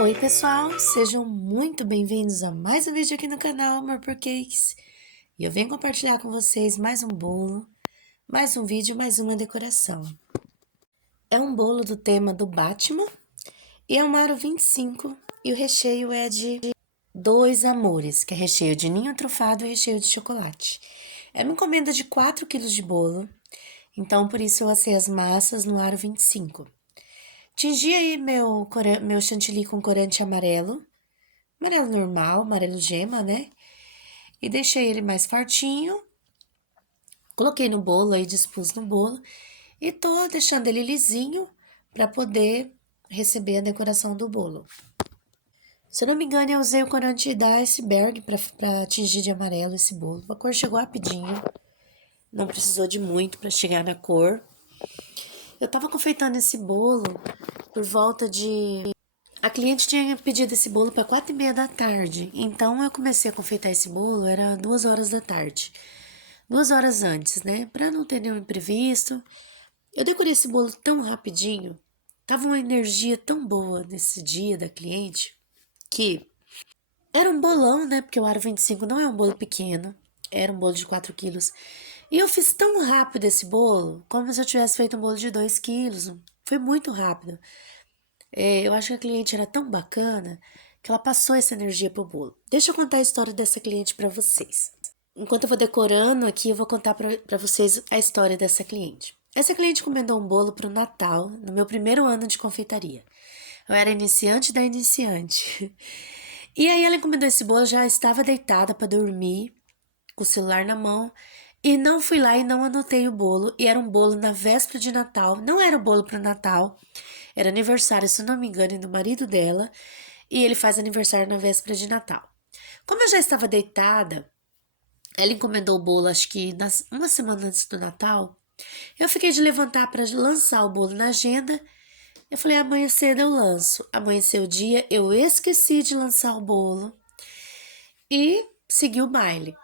Oi pessoal, sejam muito bem-vindos a mais um vídeo aqui no canal Amor por Cakes. E eu venho compartilhar com vocês mais um bolo, mais um vídeo, mais uma decoração. É um bolo do tema do Batman e é um aro 25 e o recheio é de dois amores, que é recheio de ninho trufado e recheio de chocolate. É uma encomenda de 4 quilos de bolo, então por isso eu assei as massas no aro 25. Tingi aí meu chantilly com corante amarelo normal, amarelo gema, né? E deixei ele mais fartinho. Coloquei no bolo aí, dispus no bolo. E tô deixando ele lisinho para poder receber a decoração do bolo. Se eu não me engano, eu usei o corante da Iceberg para tingir de amarelo esse bolo. A cor chegou rapidinho. Não precisou de muito para chegar na cor. Eu tava confeitando esse bolo por volta de... A cliente tinha pedido esse bolo para 4h30 da tarde, então eu comecei a confeitar esse bolo, era 2 horas da tarde. 2 horas antes, né? Para não ter nenhum imprevisto. Eu decorei esse bolo tão rapidinho, tava uma energia tão boa nesse dia da cliente, que era um bolão, né? Porque o aro 25 não é um bolo pequeno, era um bolo de 4 quilos. E eu fiz tão rápido esse bolo, como se eu tivesse feito um bolo de 2 quilos. Foi muito rápido. Eu acho que a cliente era tão bacana que ela passou essa energia pro bolo. Deixa eu contar a história dessa cliente para vocês. Enquanto eu vou decorando aqui, eu vou contar para vocês a história dessa cliente. Essa cliente encomendou um bolo para o Natal, no meu primeiro ano de confeitaria. Eu era iniciante da iniciante. E aí ela encomendou esse bolo, já estava deitada para dormir, com o celular na mão, e não fui lá e não anotei o bolo. E era um bolo na véspera de Natal, não era o bolo para Natal, era aniversário, se não me engano, do marido dela, e ele faz aniversário na véspera de Natal. Como eu já estava deitada, ela encomendou o bolo, acho que uma semana antes do Natal. Eu fiquei de levantar para lançar o bolo na agenda. Eu falei, amanhã cedo eu lanço. Amanheceu o dia, eu esqueci de lançar o bolo e segui o baile.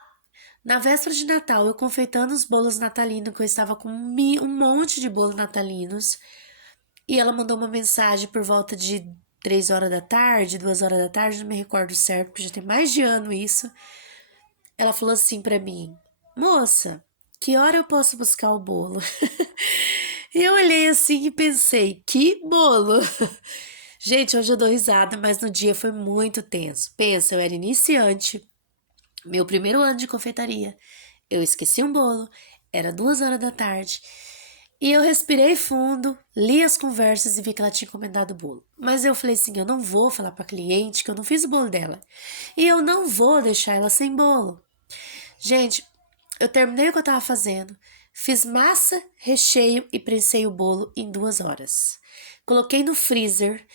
Na véspera de Natal, eu confeitando os bolos natalinos, que eu estava com um monte de bolos natalinos. E ela mandou uma mensagem por volta de 3 horas da tarde, 2 horas da tarde, não me recordo certo, porque já tem mais de ano isso. Ela falou assim pra mim, moça, que hora eu posso buscar o bolo? E eu olhei assim e pensei, que bolo? Gente, hoje eu dou risada, mas no dia foi muito tenso. Pensa, eu era iniciante, meu primeiro ano de confeitaria. Eu esqueci um bolo, era 2 horas da tarde. E eu respirei fundo, li as conversas e vi que ela tinha encomendado o bolo. Mas eu falei assim, eu não vou falar pra cliente que eu não fiz o bolo dela. E eu não vou deixar ela sem bolo. Gente, eu terminei o que eu tava fazendo, fiz massa, recheio e prensei o bolo em 2 horas. Coloquei no freezer,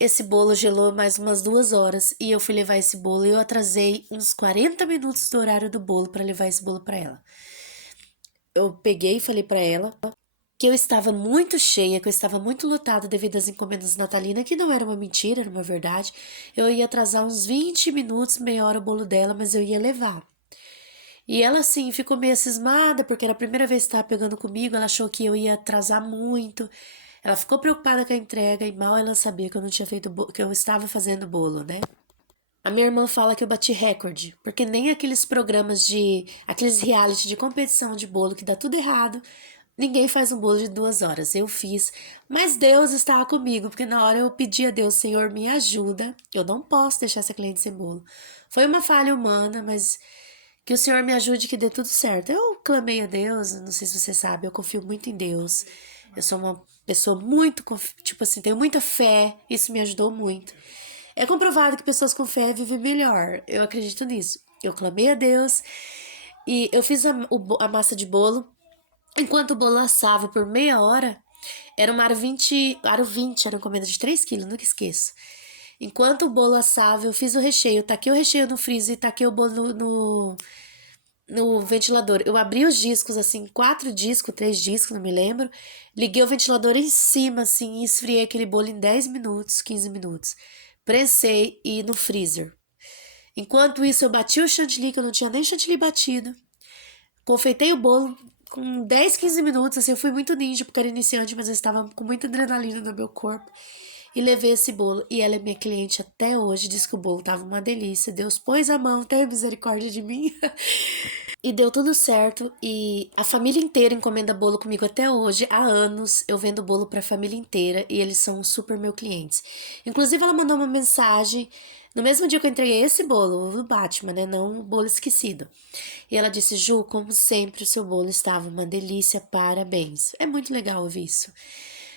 esse bolo gelou mais umas 2 horas e eu fui levar esse bolo e eu atrasei uns 40 minutos do horário do bolo para levar esse bolo para ela. Eu peguei e falei para ela que eu estava muito cheia, que eu estava muito lotada devido às encomendas natalinas, que não era uma mentira, era uma verdade. Eu ia atrasar uns 20 minutos, meia hora o bolo dela, mas eu ia levar. E ela, assim, ficou meio cismada, porque era a primeira vez que estava pegando comigo, ela achou que eu ia atrasar muito. Ela ficou preocupada com a entrega e mal ela sabia que eu não tinha feito que eu estava fazendo bolo, né? A minha irmã fala que eu bati recorde, porque nem aqueles programas aqueles reality de competição de bolo que dá tudo errado, ninguém faz um bolo de 2 horas. Eu fiz, mas Deus estava comigo, porque na hora eu pedi a Deus, Senhor, me ajuda, eu não posso deixar essa cliente sem bolo. Foi uma falha humana, mas que o Senhor me ajude que dê tudo certo. Eu clamei a Deus, não sei se você sabe, eu confio muito em Deus. Eu sou uma pessoa muito, tipo assim, tenho muita fé, isso me ajudou muito. É comprovado que pessoas com fé vivem melhor. Eu acredito nisso. Eu clamei a Deus e eu fiz a massa de bolo. Enquanto o bolo assava por meia hora, era uma aro 20, era uma encomenda de 3 quilos, nunca esqueço. Enquanto o bolo assava, eu fiz o recheio, taquei o recheio no freezer e taquei o bolo no ventilador. Eu abri os discos, assim, 4 discos, 3 discos, não me lembro. Liguei o ventilador em cima, assim, e esfriei aquele bolo em 10 minutos, 15 minutos. Pressei e no freezer. Enquanto isso, eu bati o chantilly, que eu não tinha nem chantilly batido. Confeitei o bolo, com 10, 15 minutos, assim, eu fui muito ninja porque era iniciante, mas eu estava com muita adrenalina no meu corpo. E levei esse bolo. E ela é minha cliente até hoje. Diz que o bolo tava uma delícia. Deus pôs a mão, tenha misericórdia de mim. E deu tudo certo. E a família inteira encomenda bolo comigo até hoje. Há anos eu vendo bolo pra família inteira. E eles são super meus clientes. Inclusive, ela mandou uma mensagem. No mesmo dia que eu entreguei esse bolo, o do Batman, né? Não o bolo esquecido. E ela disse: Ju, como sempre, o seu bolo estava uma delícia, parabéns. É muito legal ouvir isso.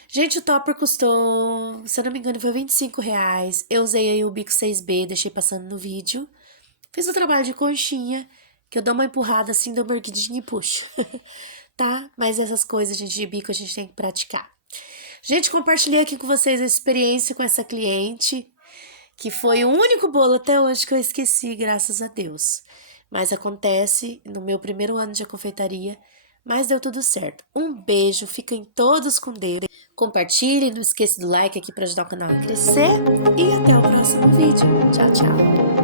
Gente, o topper custou, se eu não me engano, foi R$ 25. Eu usei aí o bico 6B, deixei passando no vídeo. Fiz o trabalho de conchinha, que eu dou uma empurrada assim, dou uma erguidinha e puxo. Tá? Mas essas coisas, gente, de bico a gente tem que praticar. Gente, compartilhei aqui com vocês a experiência com essa cliente, que foi o único bolo até hoje que eu esqueci, graças a Deus. Mas acontece no meu primeiro ano de confeitaria, mas deu tudo certo. Um beijo, fiquem todos com Deus. Compartilhem, não esqueça do like aqui para ajudar o canal a crescer. E até o próximo vídeo. Tchau, tchau.